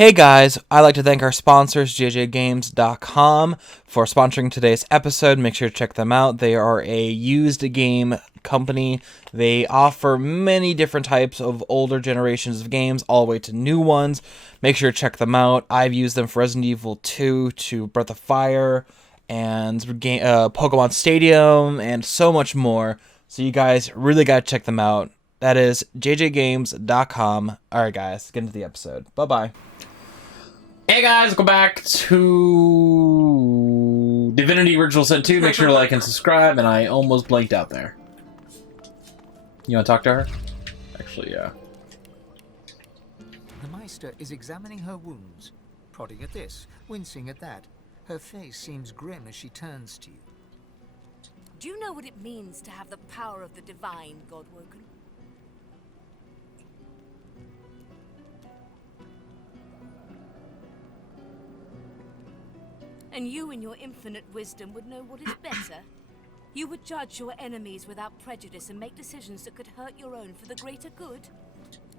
Hey guys, I'd like to thank our sponsors, jjgames.com, for sponsoring today's episode. Make sure to check them out. They are a used game company. They offer many different types of older generations of games, all the way to new ones. Make sure to check them out. I've used them for Resident Evil 2 to Breath of Fire and Pokemon Stadium and so much more. So you guys really got to check them out. That is jjgames.com. All right, guys, get into the episode. Bye-bye. Hey guys, welcome back to Divinity Original Sin 2. Make sure to like and subscribe, and I almost blanked out there. You want to talk to her? Actually, yeah. The Meister is examining her wounds, prodding at this, wincing at that. Her face seems grim as she turns to you. Do you know what it means to have the power of the divine, Godwoken? And you in your infinite wisdom would know what is better. You would judge your enemies without prejudice and make decisions that could hurt your own for the greater good.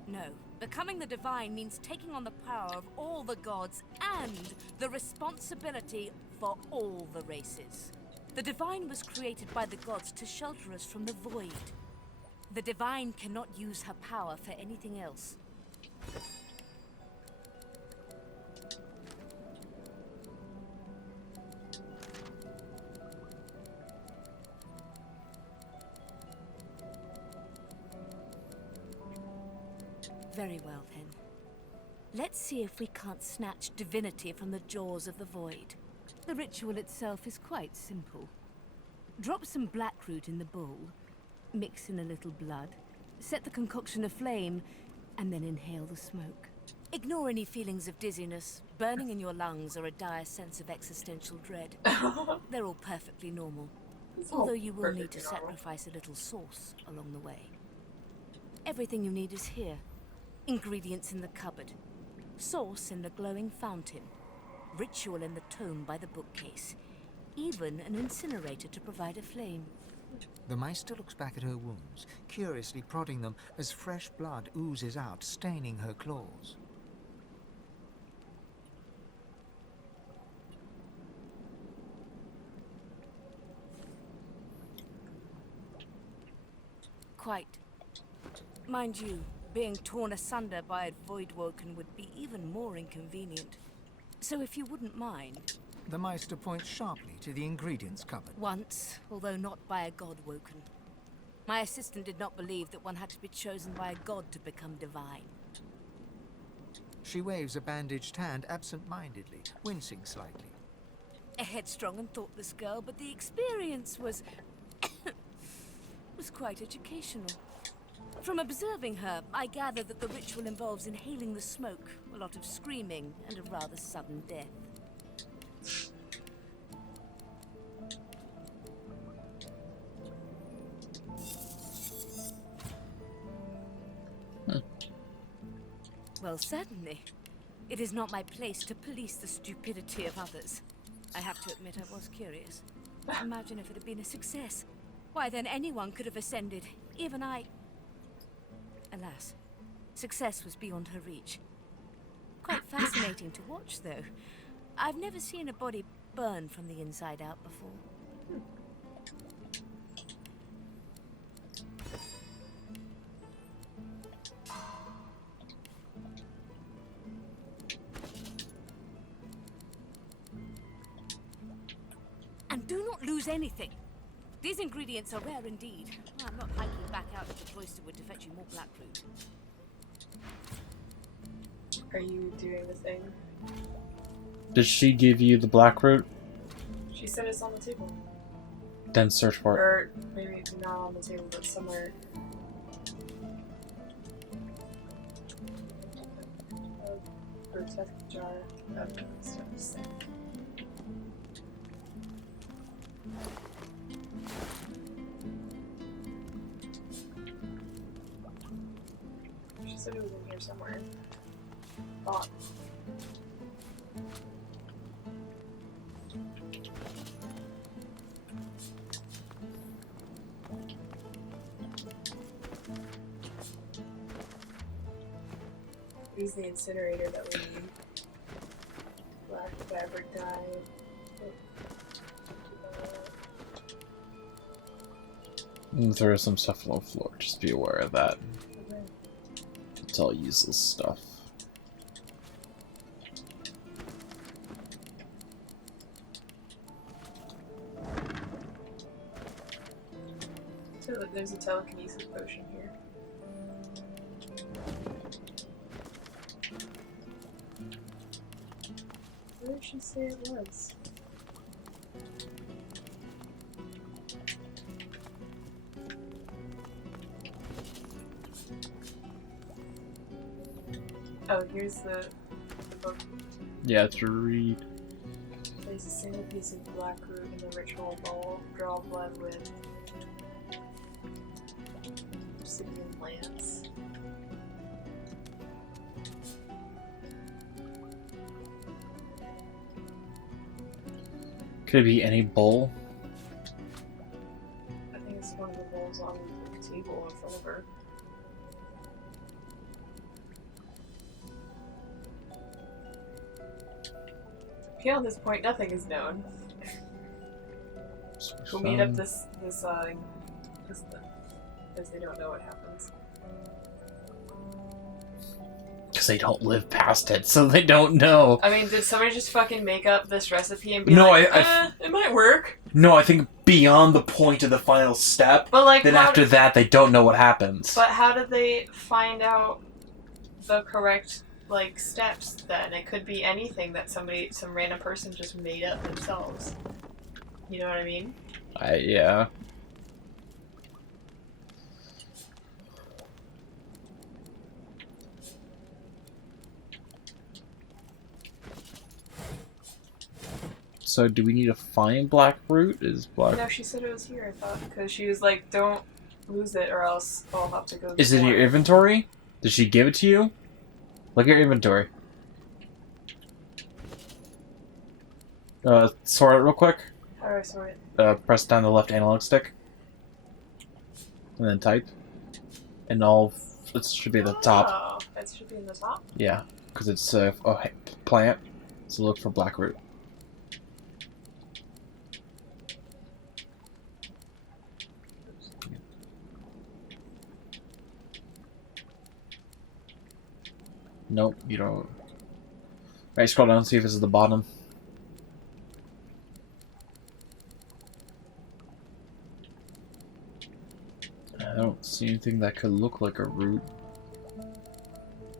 No, becoming the divine means taking on the power of all the gods and the responsibility for all the races. The divine was created by the gods to shelter us from the void. The divine cannot use her power for anything else. Very well, then. Let's see if we can't snatch divinity from the jaws of the void. The ritual itself is quite simple. Drop some blackroot in the bowl, mix in a little blood, set the concoction aflame, and then inhale the smoke. Ignore any feelings of dizziness, burning in your lungs, or a dire sense of existential dread. They're all perfectly normal, although you will need to sacrifice a little sauce along the way. Everything you need is here. Ingredients in the cupboard, sauce in the glowing fountain, ritual in the tome by the bookcase, even an incinerator to provide a flame. The Meister looks back at her wounds, curiously prodding them as fresh blood oozes out, staining her claws. Quite. Mind you, being torn asunder by a Voidwoken would be even more inconvenient. So if you wouldn't mind... The Meister points sharply to the ingredients cupboard. Once, although not by a Godwoken. My assistant did not believe that one had to be chosen by a god to become divine. She waves a bandaged hand absent-mindedly, wincing slightly. A headstrong and thoughtless girl, but the experience was... was quite educational. From observing her, I gather that the ritual involves inhaling the smoke, a lot of screaming, and a rather sudden death. Well, certainly. It is not my place to police the stupidity of others. I have to admit I was curious. Imagine if it had been a success. Why, then anyone could have ascended, even I... Alas, success was beyond her reach. Quite fascinating to watch, though. I've never seen a body burn from the inside out before. And do not lose anything. These ingredients are rare indeed. I'm not hiking back out to the cloisterwood to fetch you more blackroot. Are you doing the thing? Did she give you the blackroot? She said it's on the table. Then search for it. Or maybe not on the table, but somewhere. A protect jar. That stuff. She said it was in here somewhere. Thought. Use the incinerator that we need. And there is some stuff on the floor. Just be aware of that. It's all useless stuff. So there's a telekinesis potion here. Where did she say it was? Oh, here's the book. Yeah, to read. Place a single piece of black root in the ritual bowl. Draw blood with obsidian lance. Could it be any bowl? I think it's one of the bowls on the table in front of her. Yeah, at this point, nothing is known. Who made up this because they don't know what happens. Because they don't live past it, so they don't know. I mean, did somebody just fucking make up this recipe and be No, like, it might work? No, I think beyond the point of the final step, But like, then after that, they don't know what happens. But how did they find out the correct like steps? Then it could be anything that some random person just made up themselves. You know what I mean? Yeah. So do we need to find black root? Is black? No, she said it was here. I thought because she was like, "Don't lose it, or else I'll have to go." Is it in your inventory? Did she give it to you? Look at your inventory. Sort it real quick. How do I sort it? Press down the left analog stick. And then type. And it should be at the top. Oh, it should be in the top. Yeah, because it's a plant. So look for black root. Nope, you don't. Alright, scroll down, see if it's at the bottom. I don't see anything that could look like a root.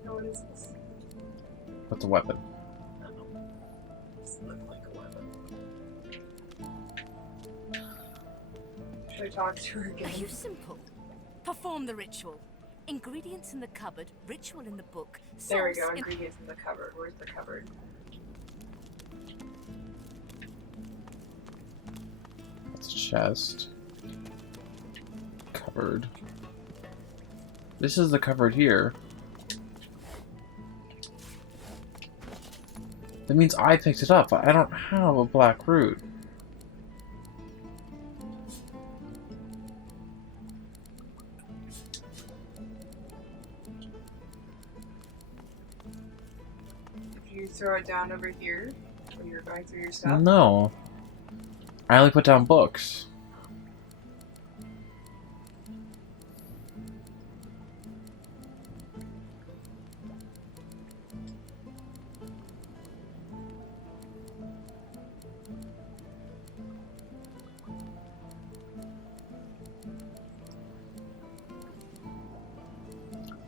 No, what is this? What's a weapon? I don't know. Doesn't look like a weapon. Should I talk to her again? Are you simple? Perform the ritual. Ingredients in the cupboard, ritual in the book. There we source go. in- Ingredients in the cupboard. Where's the cupboard? That's a chest. Cupboard. This is the cupboard here. That means I picked it up. I don't have a black root. Did you throw it down over here when you were going through your stuff? No. I only put down books.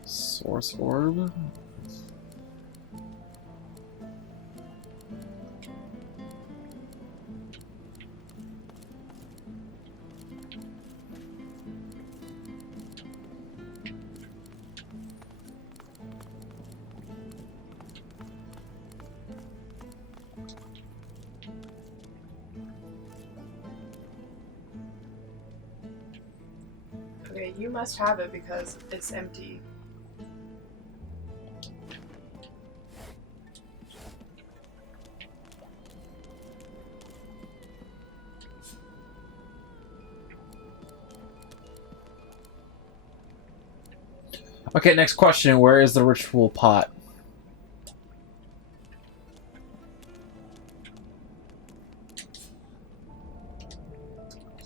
Source orb? Okay, you must have it because it's empty. Okay, next question. Where is the ritual pot?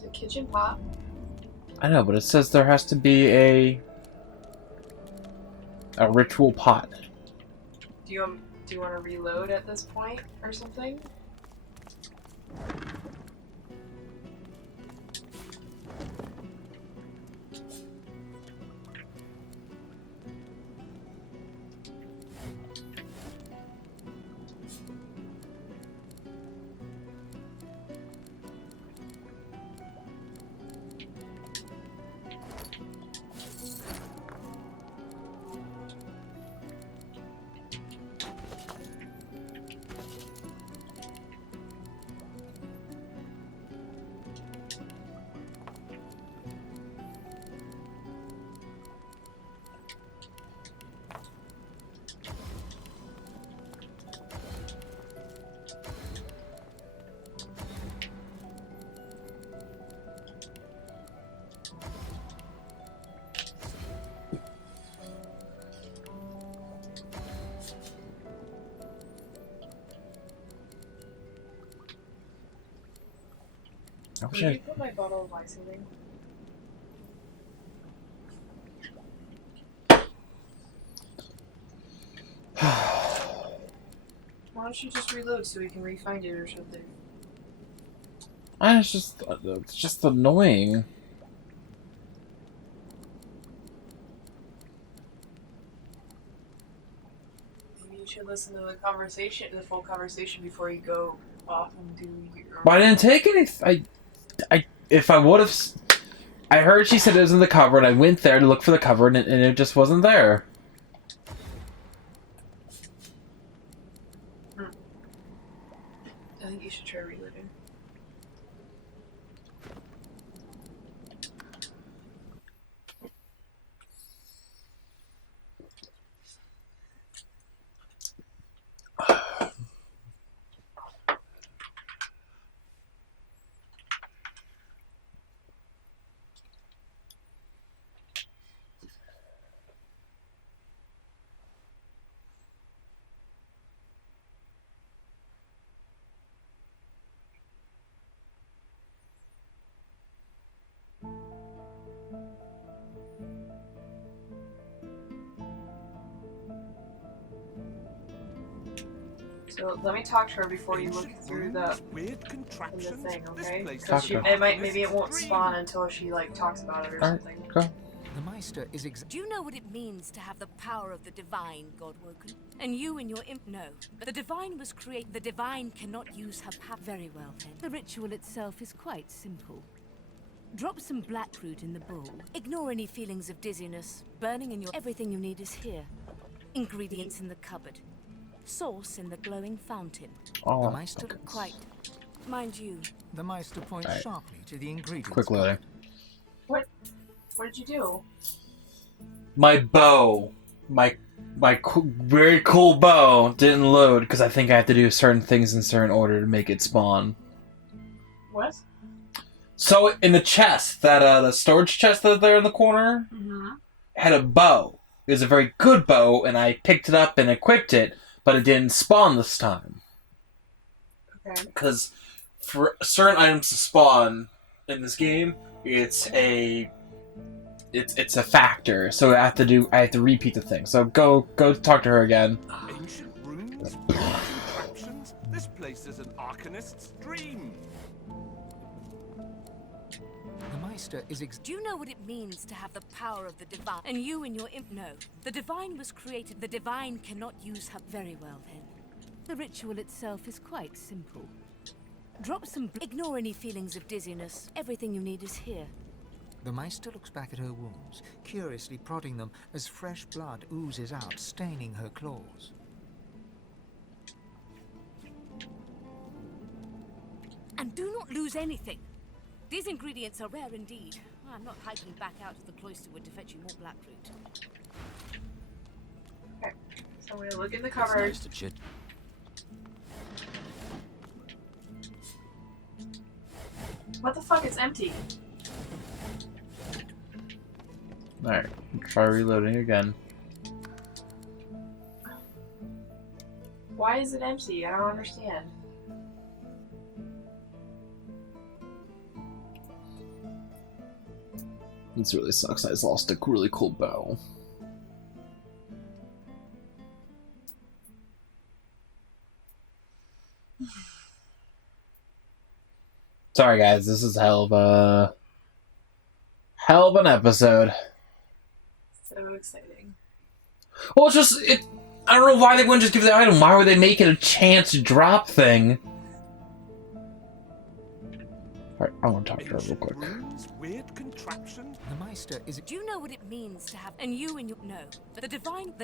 The kitchen pot. I know, but it says there has to be a ritual pot. Do you want to reload at this point or something? Did you put my bottle of ice in? Why don't you just reload so we can re-find it or something? It's just annoying. Maybe you should listen to the full conversation before you go off and do your. But I didn't take any. If I would have, I heard she said it was in the cupboard. I went there to look for the cupboard, and it just wasn't there. I think you should try reloading. So let me talk to her before you look through the thing, okay? Because maybe it won't spawn until she like talks about it or something. Go. The Meister is Do you know what it means to have the power of the divine, Godwoken? And you and your imp know. The divine was created. The divine cannot use her power. Very well, then. The ritual itself is quite simple. Drop some blackroot in the bowl. Ignore any feelings of dizziness, burning in your... Everything you need is here. Ingredients in the cupboard. Source in the glowing fountain. Oh, the Meister Quite. Mind you. The Meister points sharply to the ingredients. quick loading. What did you do? My bow, my very cool bow didn't load because I think I have to do certain things in certain order to make it spawn. What? So in the chest, the storage chest that there in the corner had a bow. It was a very good bow, and I picked it up and equipped it, but it didn't spawn this time. Okay. Because for certain items to spawn in this game, it's a factor. So I have to repeat the thing. So go talk to her again. Ancient ruins, contraptions. This place is an arcanist's dream. The Meister is Do you know what it means to have the power of the divine? And you and your imp know. The divine was created. The divine cannot use her. Very well, then. The ritual itself is quite simple. Drop some... Ignore any feelings of dizziness. Everything you need is here. The Meister looks back at her wounds, curiously prodding them as fresh blood oozes out, staining her claws. And do not lose anything. These ingredients are rare indeed. I'm not hiking back out to the cloisterwood to fetch you more blackroot. Okay. So I'm gonna look in the cupboard. What the fuck? It's empty. Alright, try reloading again. Why is it empty? I don't understand. This really sucks. I just lost a really cool bow. Sorry, guys. This is hell of an episode. So exciting. Well, it's just it. I don't know why they wouldn't just give the item. Why would they make it a chance drop thing? Alright, I want to talk to her real quick. Runes, weird contraption. The Meister is Do you know what it means to have, and you and your, no, but the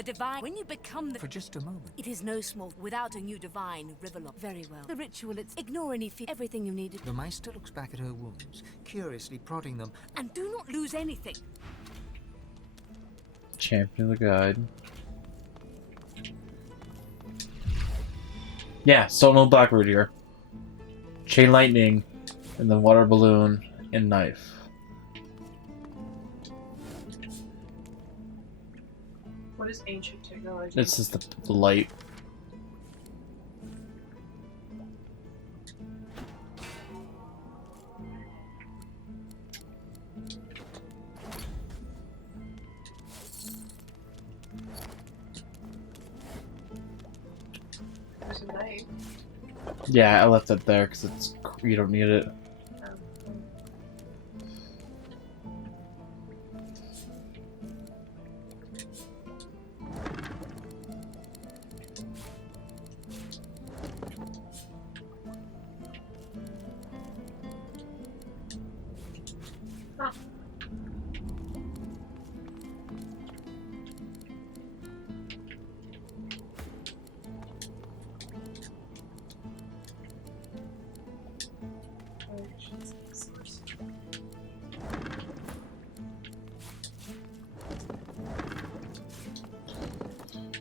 divine, when you become the, for just a moment. it is no small, without a new divine Riverlock. Very well. The ritual, it's ignore any fear, everything you needed, The Meister looks back at her wounds, curiously prodding them. and do not lose anything. Champion of the guide. Yeah, still no black root here. Chain lightning, and then water balloon and knife. What is ancient technology? It's just the light. There's a knife. Yeah, I left it there because it's you don't need it.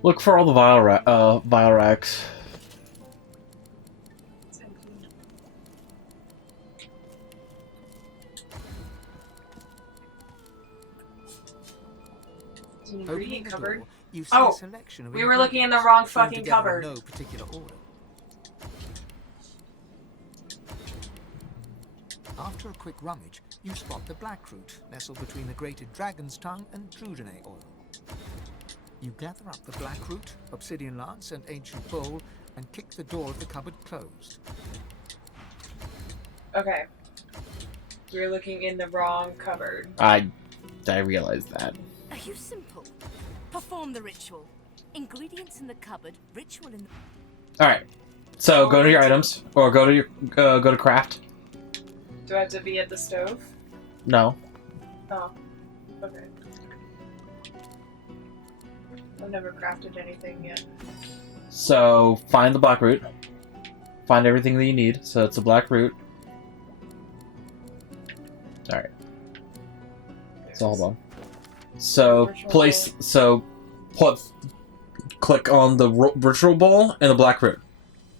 Look for all the vial racks. It's empty. It's an Opening ingredient the cupboard. door, you see Oh, a selection of we were looking in the ingredients, wrong thrown fucking together cupboard. in no particular order. After a quick rummage, you spot the blackroot nestled between the grated dragon's tongue and Drudene oil. You gather up the blackroot, obsidian lance, and ancient bowl, and kick the door of the cupboard closed. Okay. We were looking in the wrong cupboard. I realized that. Are you simple? Perform the ritual. Ingredients in the cupboard, ritual in the... All right. So go to your items, or go to your go to craft. Do I have to be at the stove? No. Oh. Okay. I've never crafted anything yet. So find the black root. Find everything that you need. So it's a black root. All right. So hold on. So place. So click on the ritual bowl and the black root,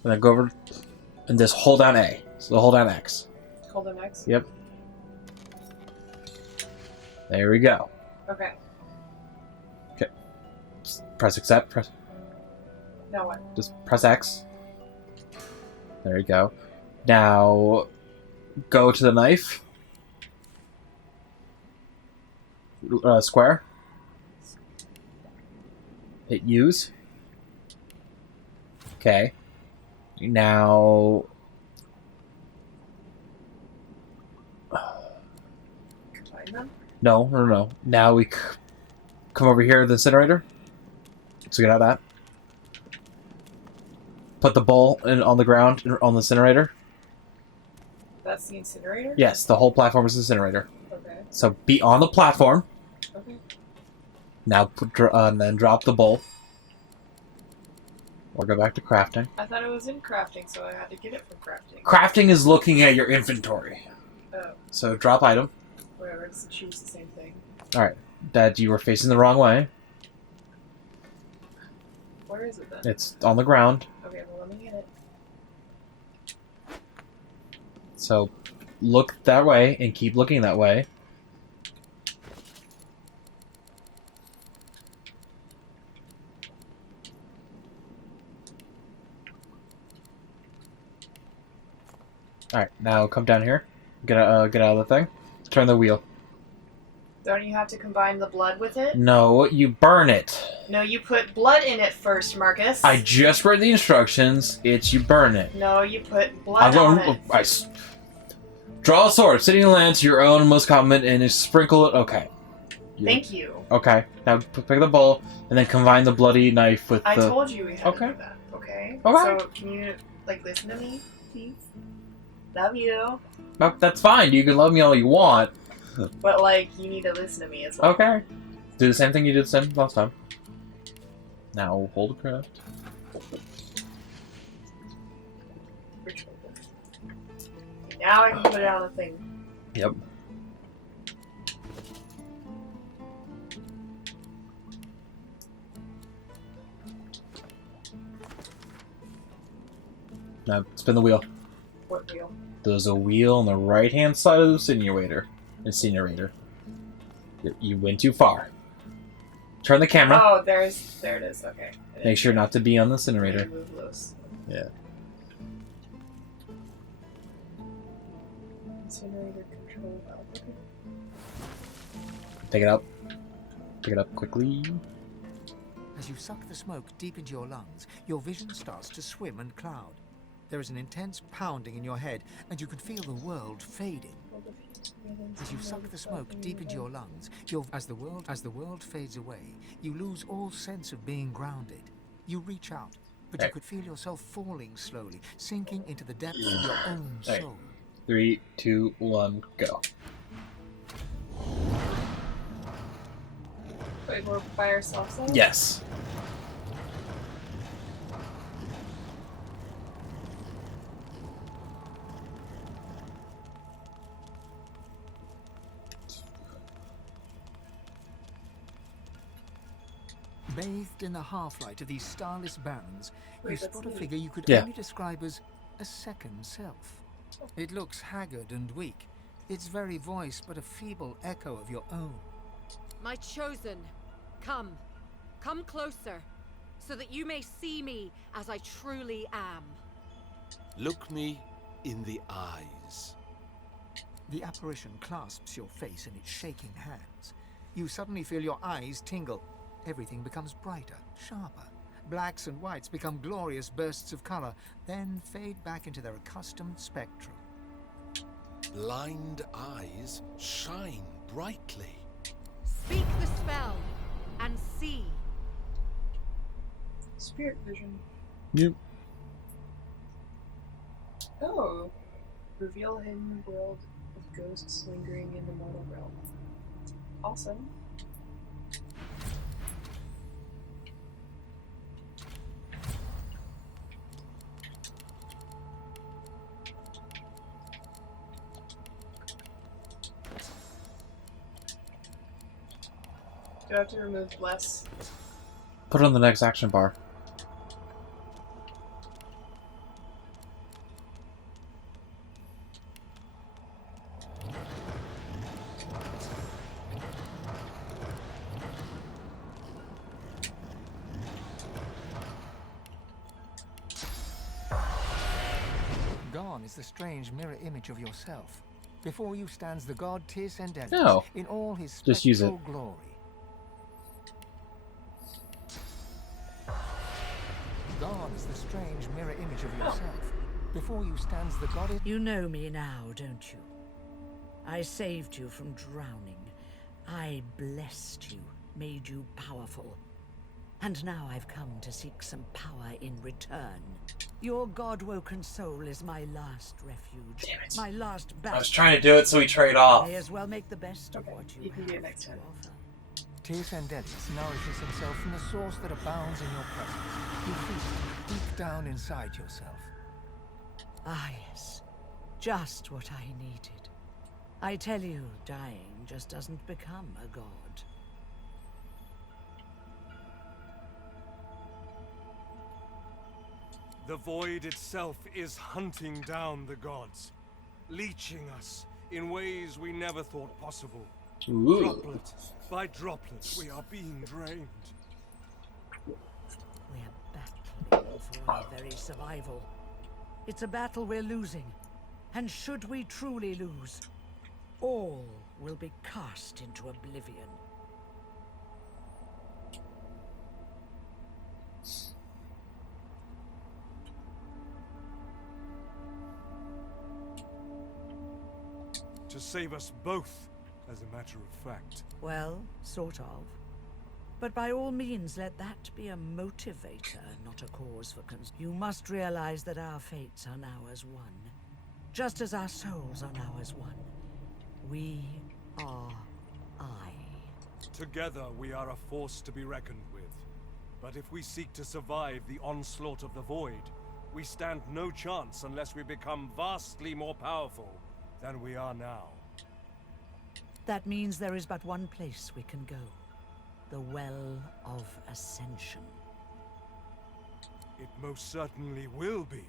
and then go over and just hold down A. So hold down X. Hold on X? Yep. There we go. Okay. Press accept. Press. Now what? Just press X. There you go. Now go to the knife. Square. Hit use. Okay. Now. Combine them? No. Now we come over here to the incinerator. So get out of that. Put the bowl on the ground on the incinerator. That's the incinerator? Yes, the whole platform is incinerator. Okay. So be on the platform. Okay. Now and then drop the bowl. Or go back to crafting. I thought it was in crafting, so I had to get it from crafting. Crafting is looking at your inventory. Oh, So drop item. whatever. It's choose the same thing. Alright. That you were facing the wrong way. Where is it then? It's on the ground. Okay, well, let me get it. So look that way and keep looking that way. Alright, now come down here. Get out of the thing. Turn the wheel. Don't you have to combine the blood with it? No, you burn it. No, you put blood in it first, Marcus. I just read the instructions. It's you burn it. No, you put blood on it. Draw a sword, sitting in land your own most common, and sprinkle it. Okay. Thank you. Okay. Now pick the bowl, and then combine the bloody knife with I the... told you we had to do that. Okay? Okay. So, can you, like, listen to me, please? Love you. Oh, that's fine. You can love me all you want. But, like, you need to listen to me as well. Okay. Do the same thing you did last time. Now hold the craft. Now I can put it on a thing. Yep. Now spin the wheel. What wheel? There's a wheel on the right-hand side of the incinerator. You went too far. Turn the camera. Oh, there it is. Okay. Make sure not to be on the incinerator. Move loose. Yeah. Incinerator control valve. Okay. Pick it up. Pick it up quickly. As you suck the smoke deep into your lungs, your vision starts to swim and cloud. There is an intense pounding in your head, and you can feel the world fading. As you suck the smoke deep into your lungs, as the world fades away, you lose all sense of being grounded. You reach out, but you could feel yourself falling slowly, sinking into the depths of your own soul. 3, 2, 1, go. Wait, we're by ourselves then? Yes. Bathed in the half-light of these starless barrens, you Wait, spot a that's me. figure you could Yeah. only describe as a second self. It looks haggard and weak, its very voice but a feeble echo of your own. My chosen, come closer, so that you may see me as I truly am. Look me in the eyes. The apparition clasps your face in its shaking hands. You suddenly feel your eyes tingle. Everything becomes brighter, sharper. Blacks and whites become glorious bursts of color, then fade back into their accustomed spectrum. Blind eyes shine brightly. Speak the spell and see. Spirit vision. Yep. Oh. Reveal a hidden world of ghosts lingering in the mortal realm. Awesome. Do I have to remove less? Put it on the next action bar. Gone is the strange mirror image of yourself. Before you stands the god Divinity No. in all his Just use it. spectral glory. Gone is the strange mirror image of yourself. Before you stands the goddess. You know me now, don't you? I saved you from drowning. I blessed you, made you powerful. And now I've come to seek some power in return. Your god-woken soul is my last refuge. Damn it. My last battle. I was trying to do it so we trade off. May as well make the best of what you you can do it have next to time. offer. Divinity nourishes himself from the source that abounds in your presence. You feast deep down inside yourself. Ah, yes. Just what I needed. I tell you, dying just doesn't become a god. The void itself is hunting down the gods, leeching us in ways we never thought possible. Ooh. Droplet by droplet, we are being drained. We're battling for our very survival. It's a battle we're losing. And should we truly lose, all will be cast into oblivion. To save us both, as a matter of fact. Well, sort of. But by all means, let that be a motivator, not a cause for concern. You must realize that our fates are now as one. Just as our souls are now as one. We are I. Together we are a force to be reckoned with. But if we seek to survive the onslaught of the Void, we stand no chance unless we become vastly more powerful than we are now. That means there is but one place we can go. The Well of Ascension. It most certainly will be.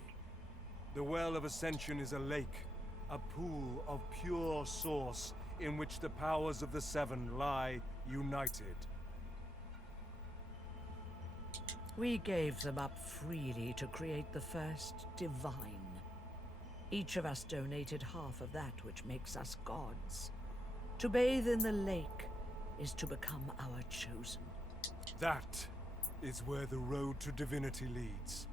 The Well of Ascension is a lake, a pool of pure source in which the powers of the Seven lie united. We gave them up freely to create the first divine. Each of us donated half of that which makes us gods. To bathe in the lake is to become our chosen. That is where the road to divinity leads.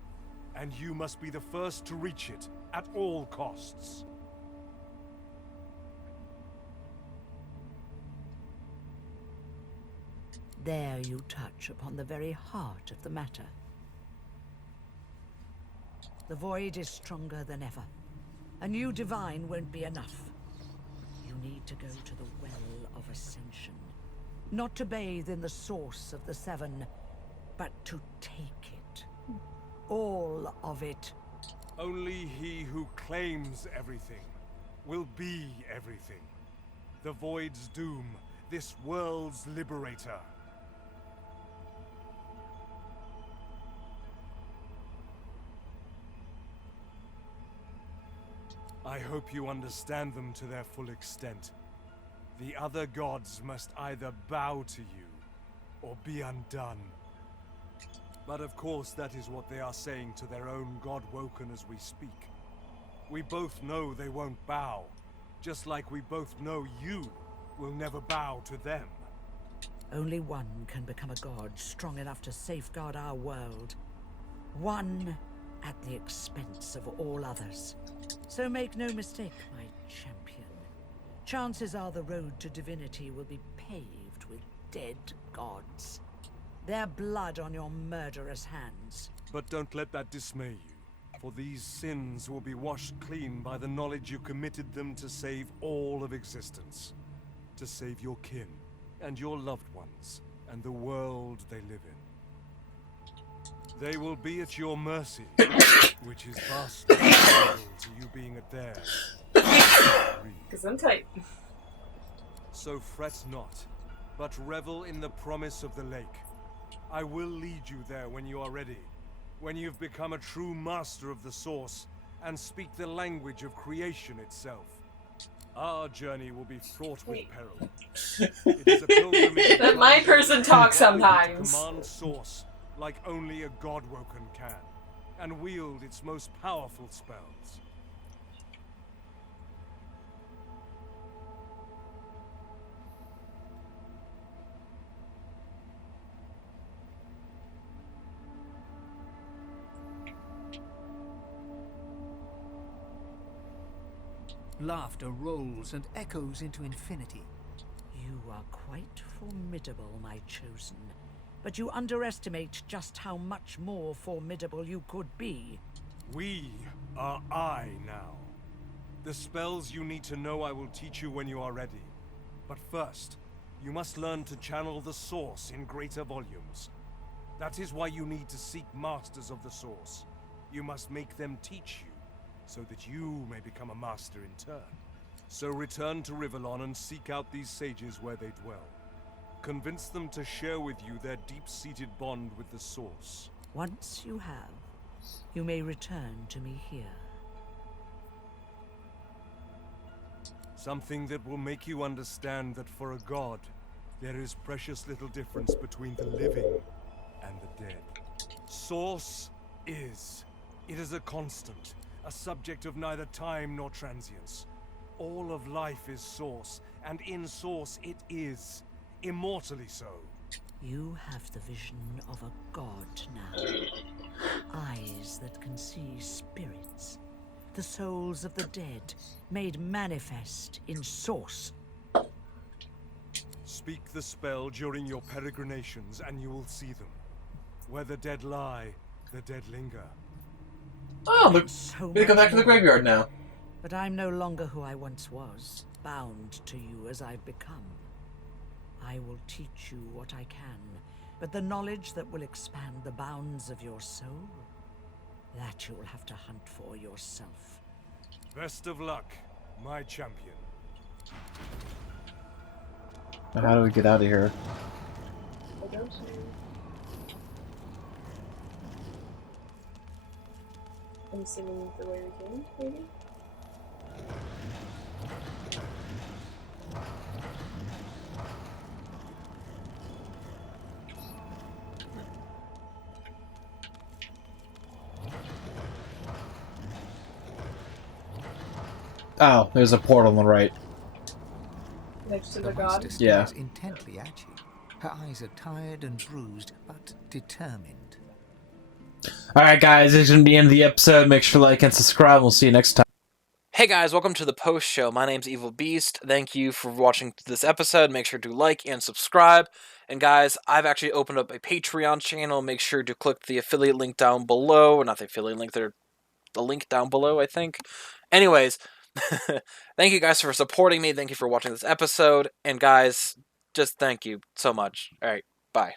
And you must be the first to reach it at all costs. There you touch upon the very heart of the matter. The Void is stronger than ever. A new divine won't be enough. You need to go to the Well of Ascension. Not to bathe in the source of the Seven, but to take it. All of it. Only he who claims everything will be everything. The Void's doom, this world's liberator. I hope you understand them to their full extent. The other gods must either bow to you, or be undone. But of course that is what they are saying to their own God-woken as we speak. We both know they won't bow, just like we both know you will never bow to them. Only one can become a god strong enough to safeguard our world. One at the expense of all others. So make no mistake, my champion. Chances are the road to divinity will be paved with dead gods. Their blood on your murderous hands. But don't let that dismay you, for these sins will be washed clean by the knowledge you committed them to save all of existence. To save your kin, and your loved ones, and the world they live in. They will be at your mercy, which is vastly equal to you being at theirs. Gesundheit. So fret not, but revel in the promise of the lake. I will lead you there when you are ready, when you've become a true master of the source, and speak the language of creation itself. Our journey will be fraught with peril. It is a pilgrimage. Let my person talk sometimes. Command source like only a God-woken can, and wield its most powerful spells. Laughter rolls and echoes into infinity. You are quite formidable, my chosen. But you underestimate just how much more formidable you could be. We are I now. The spells you need to know I will teach you when you are ready. But first, you must learn to channel the source in greater volumes. That is why you need to seek masters of the source. You must make them teach you, so that you may become a master in turn. So return to Rivellon and seek out these sages where they dwell. Convince them to share with you their deep-seated bond with the source. Once you have, you may return to me here. Something that will make you understand that for a god, there is precious little difference between the living and the dead. Source is. It is a constant, a subject of neither time nor transience. All of life is source, and in Source it is. Immortally so. You have the vision of a god now. Eyes that can see spirits. The souls of the dead made manifest in Source. Speak the spell during your peregrinations and you will see them. Where the dead lie, the dead linger. Oh, we go back to the much more. graveyard now. But I'm no longer who I once was, bound to you as I've become. I will teach you what I can, but the knowledge that will expand the bounds of your soul, that you'll have to hunt for yourself. Best of luck, my champion. How do we get out of here? I don't know. I'm assuming the way we came, maybe? Oh, there's a portal on the right. Next to The the god? master Yeah. stares intently at you. Her eyes are tired and bruised, but determined. Alright guys, this is going to be the end of the episode. Make sure to like and subscribe. We'll see you next time. Hey guys, welcome to the post show. My name's Evil Beast. Thank you for watching this episode. Make sure to like and subscribe. And guys, I've actually opened up a Patreon channel. Make sure to click the affiliate link down below. Or not the affiliate link, the link down below, I think. Anyways, thank you guys for supporting me. Thank you for watching this episode. And guys, just thank you so much. Alright, bye.